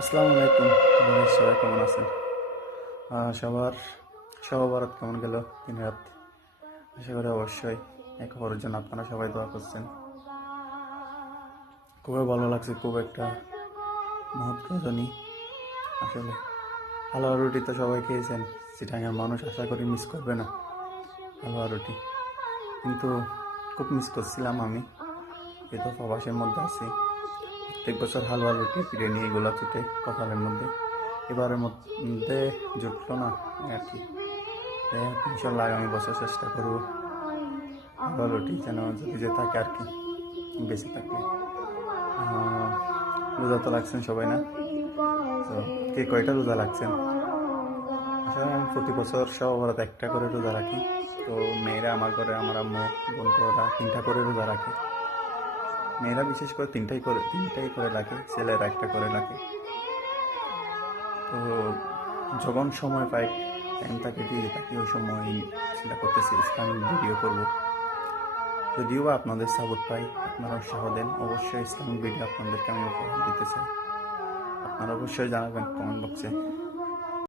আসসালামু আলাইকুম। সবাই কেমন আছেন? সবার সবার কেমন গেল দিন রাত? আশা করি অবশ্যই এক অপরের জন্য আপনারা সবাই দোয়া করছেন। খুবই ভালো লাগছে, খুব একটা মহৎ রজনী। আসলে হালুয়া রুটি তো সবাই খেয়েছেন, চিটাঙের মানুষ আশা করি মিস করবে না হালুয়া রুটি। কিন্তু খুব মিস করছিলাম আমি, এই তো প্রবাসের মধ্যে আছি। প্রত্যেক বছর হালুয়া রুটি বিরিয়ানি এগুলো ছুটে কপালের মধ্যে, এবারের মধ্যে জুটলো না আর কি। ইনশাল্লাহ আগামী বছর চেষ্টা করবো হালুয়া রুটি যেন যদি যে থাকে আর কি, বেঁচে থাকলে। রোজা তো লাগছেন সবাই না? তো কে কয়টা রোজা লাগছেন? আসলে আমি প্রতি বছর সব বরাত একটা করে রোজা রাখি। তো মেয়েরা আমার ঘরে, আমার আম্মু বন্ধুরা 3টা করে রোজা রাখে। মেয়েরা বিশেষ করে তিনটাই করে রাখে, ছেলেরা একটা করে রাখে। তো যখন সময় পাই, টাইম থাকে, দিয়ে থাকি, ওই সময় চিন্তা করতেছি ইসলামিক ভিডিও করব। যদিও বা আপনাদের সাপোর্ট পাই, আপনারা উৎসাহ দেন, অবশ্যই ইসলামিক ভিডিও আপনাদেরকে আমি উপহার দিতে চাই। আপনারা অবশ্যই জানাবেন কমেন্ট বক্সে।